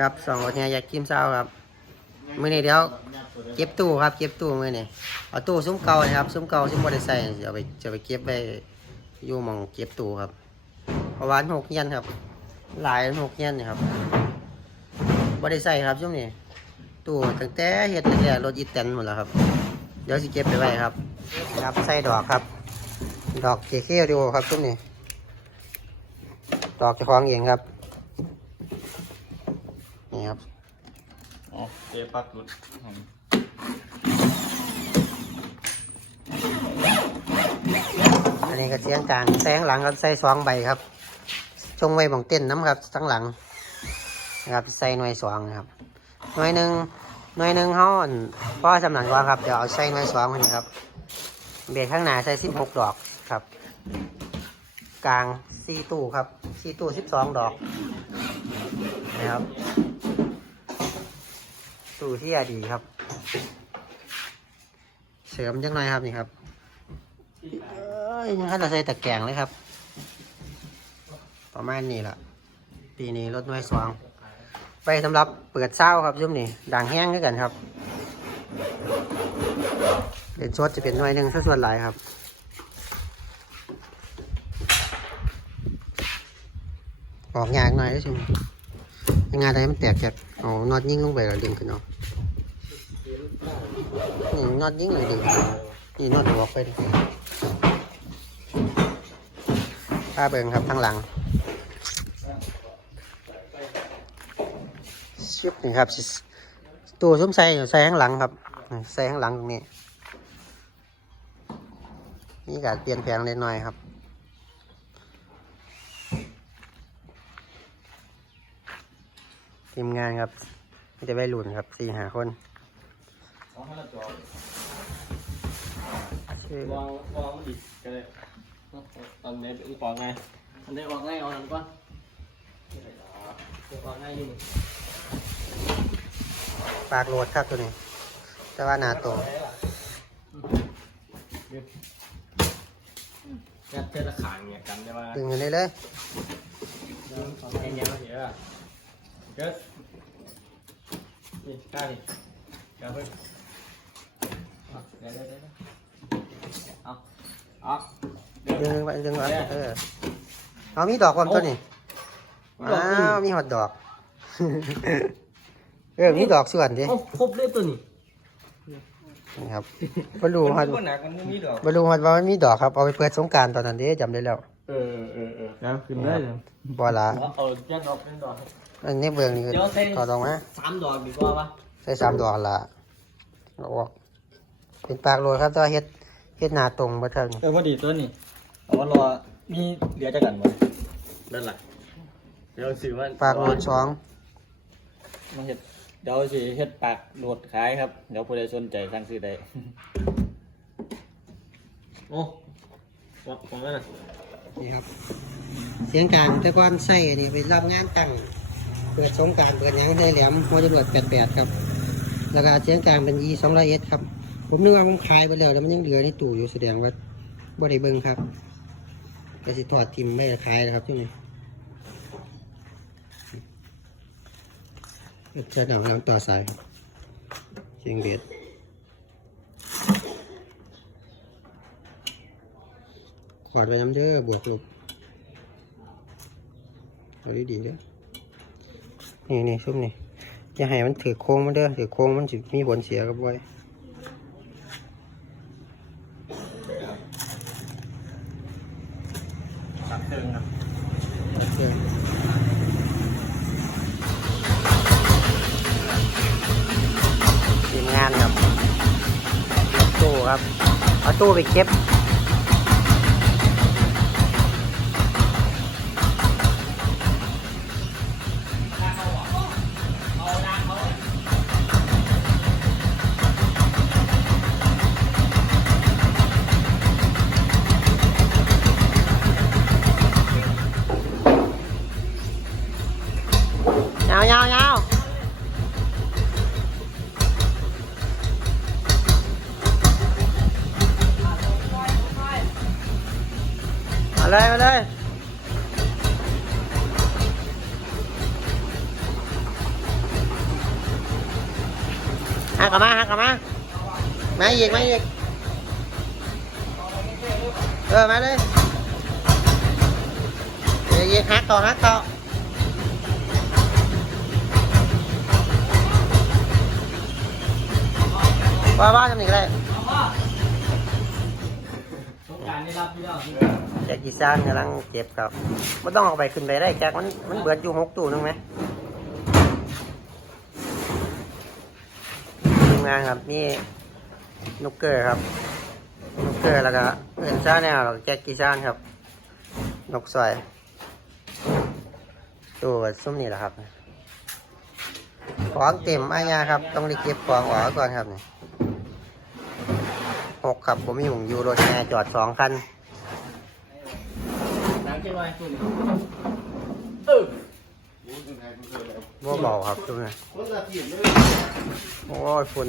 ครับสองคนเนี่ยอยากกินเช้าครับมื้อนี้เดี๋ยวเก็บตู้ครับเก็บตู้มื้อนี้เอาตู้ซุ้มเก่านะครับซุ้มเก่าซุ้มบ่ได้ใส่จะไปจะไปเก็บไว้อยู่มองเก็บตู้ครับเพราะว่านหกเย็นครับ หลายหกเย็นนี่ครับบ่ได้ใส่ครับช่วงนี้ตู้ตั้งแต่เฮ็ดแรกๆรถอีแตนหมดแล้วครับ เดี๋ยวสิเก็บไปไว้ครับครับใส่ดอกครับ ดอกเกเดียวครับช่วงนี้ดอกจะคล้องเองครับนี่ครับ เอปักหลุดอันนี้ก็เสียงกลางแสงหลังครับใส่สองใบครับ ชงไว้บังเต้นน้ำครับทั้งหลังนะครับใส่หน่วยสองนะครับหน่วยหนึ่งหน่วยหนึ่งเขาอั่นพ่อจำหนันว่าครับเดี๋ยวเอาใส่หน่วยสองคนนี้ครับ เบียดข้างหน้าใส่สิบหกดอกครับ กลางสี่ตู้ครับสี่ตู้สิบสองดอกนะครับ ตู้ที่อดีครับ เสริมจังหน่อยครับนี่ครับเอ้ยยังให้เราใส่ตะแกรงเลยครับ ประมาณนี้แหละปีนี้รถน่วยสวงไปสำหรับเปิดเศร้าครับชุ่มนี่ด่างแห้งด้วยกันครับเด่นชดจะเป็นหน่วยหนึ่งส่วนหลายครับออกยากหน่อยนะชุ่ม ยังไงได้มันแตกจากเอนอตยิงลงไปแล้วดึงขึ้นเอานี่นอตยิงเลยดึงนี่นอตออกไปดิป้าเบิงครับทางหลังชุบนี่ครับตู้ซุ้มใส่อยู่ใส่ข้างหลังครับใส่ข้างหลังตรงนี้มีการเปลี่ยนแปลงเล็กน้อยครับ ทีมงานครับไมแต่ได้ใบหลุนครับสี่หาคนอ๋อให้เราจอดชื่อวางวางมันดิก็ได้ตอนนี้อุปกรณ์ไงอันนี้วางง่ายเอาหนังก่อนวางง่ายอยู่ปากโหลดครับตัวนี้ แต่ว่าหนาโตยัดเทละขางเนี่ยกันได้ว่าดึงอยู่นี่เลยของแง่ๆเสีย เกิดนี่กล้าดิกล้าเพิ่มเดี๋ยวเดี๋ยวเดี๋ยวเอาเอาดึงไปดึงไว้เออเอามีดอกความตัวนี้อ้าวมีหอดดอก เออมีดอกส่วนดิเอาครบเลยตัวนี้นี่ครับบรรลุฮอดมันหนักมันไม่มีดอกบรรลุฮอดว่ามันมีดอกครับเอาไปเปิดสงกรารตอนนั้นเด้จำได้แล้วเออเออเออแล้วขึ้นได้เลยบอละเอาแยกดอกเป็นดอก อันนี้เบืองนี่เดี๋ยวใส่ถอดออกมาสามดอกดีกว่าปะใส่สามดอกละเอาออกเป็นปากโรยครับแตัวาเฮ็ดเฮ็ดหนาตรงบ่เทิงเออพอดีตัวนี้เอาว่ารอมีเดี๋ยวจะกันบ่นั่นแหละเดี๋ยวสิว่าปากโรยสองมาเฮ็ดเดี๋ยวสิเฮ็ดปากโหลดขายครับ เดี๋ยวผู้ใดสนใจสั่งซื้อได้ โอ้วัดของนั่นน่ะนี่ครับ เสียงกลางแต่ก่อนใส่อันนี่ไปรับงานตั้ง เปิดสงกรารเปิดหยังได้แหลมหัวจรวด88ครับ แล้วก็เสียงกลางเป็น E 2 0 0 S ครับ ผมนึกว่าผมขายไปแล้วแล้วมันยังเหลือในตู้อยู่แสดงว่าบ่ได้เบิ่งครับก็สิถอดทิมไม่ได้ขายนะครับช่วงนี้จะเอาน้ำต่อสายเสียงเบียดขอดไปน้ำเด้อบวกลบเอาดีๆเด้อ นี่นี่ช่วงนี้อย่าให้มันถือโค้งมันเด้อถือโค้งมันสิมีผลเสียกับบ่อยตัดเติมครับเออทีมงานครับตู้ครับเอาตู้ไปเก็บ เลยมาเลยหักกลับมาหักกลับมามาอีกมาอีกเออมาเลยเดี๋ยวหักต่อหักต่อว่าว่าทำหนึ่งก็ได้สงการนี่รับพี่แล้วแจ็คกีซานกำลังเจ็บครับไม่ต้องเอาไปขึ้นไปได้แจ็คมันมันเบิดอยู่หกตู้นึงไหมทีมงานครับนี่นุกเกอร์ครับนุกเกอร์แล้วก็เพื่อนซ่าแนวแล้วก็แจ็คกีซานครับ นกสวยตู้ก็ซุ้มนี่แหละครับของเต็มอาญาครับ ต้องรีบเก็บของออกก่อนครับนี่หกครับผมมีหมุงยูรถแอร์จอดสองคัน น้ำเก็บไว้ตุ่นเออว่าเบาครับตัวนี้โอ้ยฝุ่น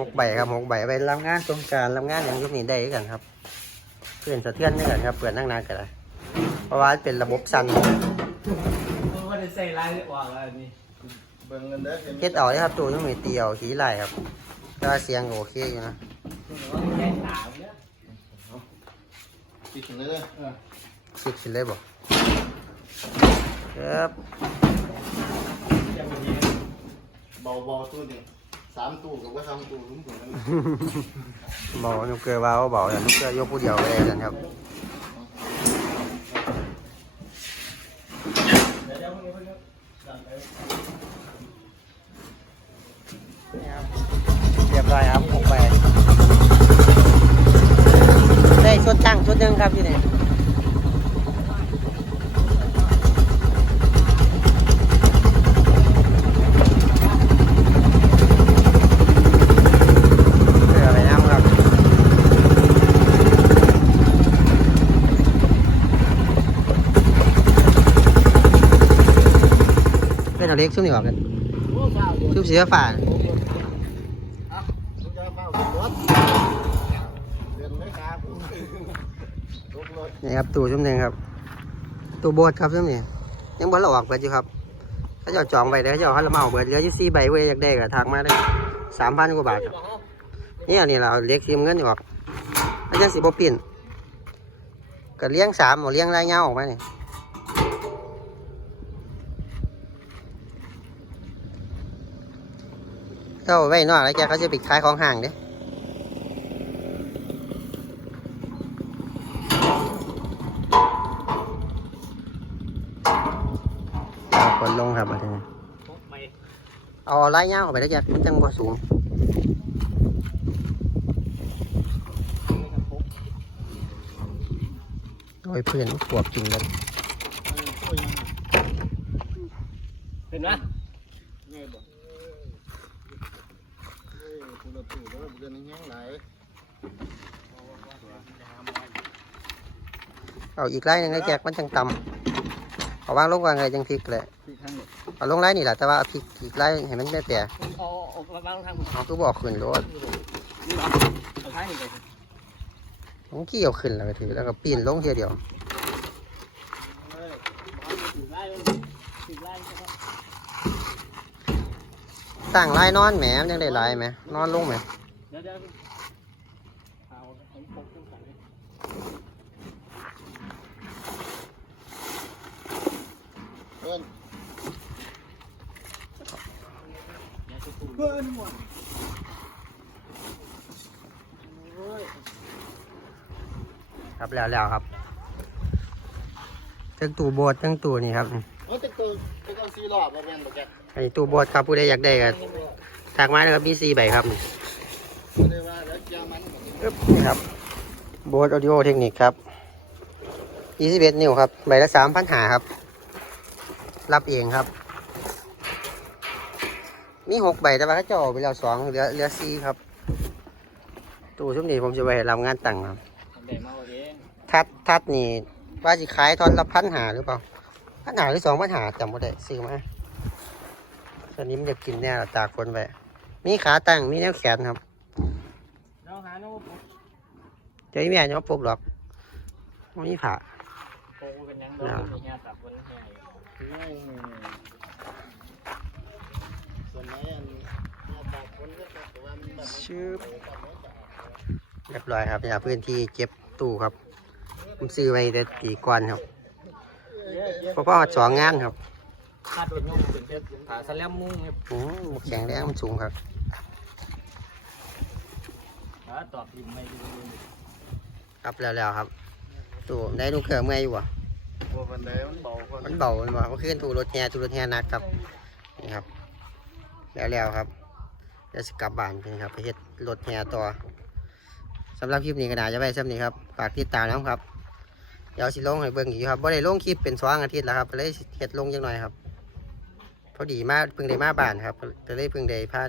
หกใบครับหกใบไปรับงานสงการรับงานอย่างยุคนี้ได้กันครับ เพื่อนสะเทือนด้วยกันครับเปิดนั่งนานกันเลยเพราะว่าเป็นระบบสั่นว่าจะใส่ลายออกแล้วนี่เกันเด้อเฮ็ดเอาเลยครับตัวยุคนี้เตียวขี้ไหลครับแต่ว่าเสียงโอเคอยู่นะ ตาเนี่ยติดเลยเด้อเออคิดขึ้นเลยบอกครับจะมาดีเบาเบาๆตู้นี่สามตู้กับว่าสามตู้ลุ้มถึงนั้นเบานุกเกอร์ว่าเบาแต่นุกเกอร์ยกผู้เดียวไปเลยกันครับเดี๋ยวเดี๋ยวพวกนี้พวกนี้หลังไปเรียบร้อยครับหกใบได้ ชุดตั้งชุดหนึ่งครับที่นี่เสือไปน้ำครับเป็นอะไรเล็กชุดนี้ออกกันโอ้ข้าวโดนชุดสีฟ้า อะทุกอย่างข้าวรถเดินไม่ครับรถรถ นี่ครับตู้ชุดหนึ่งครับตู้บสถ์ครับชุดนี้ยังบอลออกเบิดอยู่ครับเขาจะจองไปเด้อเขาจะให้เรามาเอาเบิดเหลืออยู่สี่ใบเว้ยอยากได้ก็ทักมาได้สามพันกว่าบาทครับนี่อันนี้เราเล็กทีมเงินอยู่ออกอาจารย์สิบปิ่นก็เลี้ยงสามเอเลี้ยงไรเงาออกมาเนี่ยเขาเอาไว้นอกแล้วแกเขาจะปิดขายของห่างเด้ เอาค นลงครับมาทีนี้ไปเอาไล่เงาออกไปแล้วจ้ะมันจังบ่สูงโอ้ยเพื่อนปวกกินกันเห็นไหมง่ายบ่เฮ้ยคนละตู้แล้วเดินแห้งไหลเอาอีกไล่หนึ่งแล้วแจกมันจังต่ำ เอาวางลงวางอะไรจังพลิกเลยพี่ข้างนี้เอาลงไล่นี่แหละแต่ว่าเอาพลิกอีกไล่ให้มันได้แต่เอาเอาเอาบ้างทางผมเอาคือบอกขึ้นรถนี่เหรอเอาท้ายนี่ไปมันขี้เอาขึ้นแล้วก็ถือแล้วก็ปีนลงเทียเดียวถือไล่ถือไล่ใช่ไหมตั้งไล่นอนแหมมันยังได้ไล่ไหมนอนลงไหมเดี๋ยวเดี๋ยวเอาผมปกขึ้นไปเพิ่นเพื่อนหมดครับแล้วแล้วครับทั้งตู้โบสถ์ทั้งตู้นี่ครับโอ้แต่ตัวแต่ตัวซีรอบมาแม่นบ่แกอันนี้ตู้โบสถ์ครับผู้ใดอยากได้ก็ทักมาเลยครับมีสี่ใบครับบ่ได้ว่าแล้วยามันก็มีปึ๊บนี่ครับโบสออดิโอเทคนิคครับ21นิ้วครับ ใบละ3 0 0หาครับ รับเองครับ มีหกใบแต่ว่าเขาจะออกไปแล้วสองเหลือเหลือสี่ครับ ตู้ชุดนี้ผมจะไปรับงานแต่งครับเด็กมาเองทัดทัดนี่ว่าจะขายทอนละพันหาหรือเปล่าพันหาหรือสองพันหาจำไม่ได้ซื้อมาตอนนี้มันจะกินแน่ละตากฝนไปมีขาตั้งมีแนวแขนครับน้องหาน้องเดี๋ยวนี้แม่จะมาปลุกหรอกไม่มีผ่าโปกันยังโดนอย่างเงี้ยตับคนแห่ง่ายส่วนไหนอันเนี่ยบอกคนก็แต่ว่ามันแบบ ชึบเรียบร้อยครับนี่ครับพื้นที่เก็บตู้ครับ ผมซื้อไว้แต่ปีก่อนครับเพราะพ่อสองงานครับคาดโดนยุ่งเป็นเพชรผาสแลมมุ้งเนี่ยโอ้แข็งแรงมันสูงครับผาตอบพิมพ์ไม่ดีเลยครับแล้วๆครับ ตู้ได้ลูกเขือเมื่อยอยู่บ่บั วพันใดมันเบามันเบามันบ่มันขึ้นถูรถแห่ถูรถแห่หนักครับนี่ครับ แล้วๆครับเดี๋ยวสิกลับบ้านไปครับไปเฮ็ดรถแห่ต่อสำหรับคลิปนี้ก็น่าจะไปซ้ำนี้ครับฝากติดตามนะครับเดี๋ยวสิลงให้เบิ่งอยู่ครับบ่ได้ลงคลิปเป็นสองอาทิตย์แล้วครับเลยเฮ็ดลงจังหน่อยครับพอดีมาเพิ่งได้มาบ้านครับก็เลยเพิ่งได้พา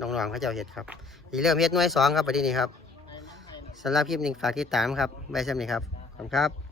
น้องๆเขาเจ้าเฮ็ดครับสิเริ่มเฮ็ดหน่วยสองครับประเด็นนี้ครับสำหรับคลิปนี้ฝากติดตามครับไว้ซ้ำนี้ครับขอบคุณครับ